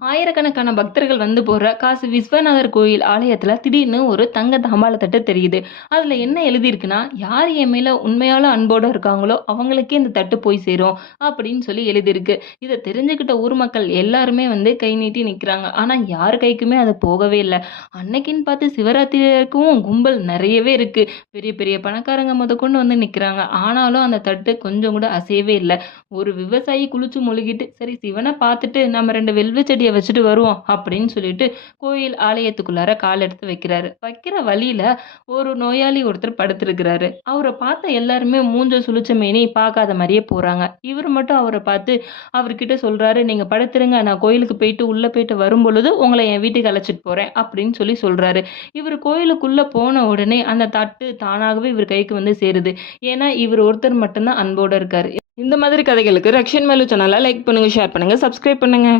ஆயிரக்கணக்கான பக்தர்கள் வந்து போற காசி விஸ்வநாதர் கோயில் ஆலயத்துல திடீர்னு ஒரு தங்க தாம்பாள தட்டு தெரியுது. அதுல என்ன எழுதியிருக்குன்னா, யார் என் மேல உண்மையால அன்போட இருக்காங்களோ அவங்களுக்கே இந்த தட்டு போய் சேரும் அப்படின்னு சொல்லி எழுதியிருக்கு. இத தெரிஞ்சுக்கிட்ட ஊர் மக்கள் எல்லாருமே வந்து கை நீட்டி நிக்கிறாங்க. ஆனா யார் கைக்குமே அது போகவே இல்ல. அன்னைக்குன்னு பார்த்து சிவராத்திரிக்கும் கும்பல் நிறையவே இருக்கு. பெரிய பெரிய பணக்காரங்க முதற்கொண்டு வந்து நிக்கிறாங்க. ஆனாலும் அந்த தட்டு கொஞ்சம் கூட அசையவே இல்ல. ஒரு விவசாயி குளிச்சு முழுகிட்டு, சரி சிவன பார்த்துட்டு நம்ம 2 வெல்வ செடிய வச்சுட்டு வருவோம் அப்படின்னு சொல்லிட்டு கோயில் ஆலயத்துக்குள்ளார கால் எடுத்து வைக்கிறாரு. வைக்கிற வழியில ஒரு நோயாளி ஒருத்தர் படுத்திருக்கிறாரு. அவர பார்த்த எல்லாருமே மூஞ்ச சுளிச்ச மேனி பார்க்காத மாரியே போறாங்க. இவரு மட்டும் அவர பார்த்து அவர்கிட்ட சொல்றாரு, "நீங்க படுத்துருங்க. நான் கோயிலுக்கு போயிட்டு உள்ள போயிட்டு வரும்பொழுது உங்கள என் வீட்டுக்கு அழைச்சிட்டு போறேன்" அப்படின்னு சொல்லி சொல்றாரு. இவரு கோயிலுக்குள்ள போன உடனே அந்த தட்டு தானாகவே இவர் கைக்கு வந்து சேருது. ஏன்னா, இவர் ஒருத்தர் மட்டும் தான் அன்போட இருக்காரு. இந்த மாதிரி கதைகளுக்கு ரக்ஷன் மேலு சேனலை லைக் பண்ணுங்க, ஷேர் பண்ணுங்க, சப்ஸ்கிரைப் பண்ணுங்க.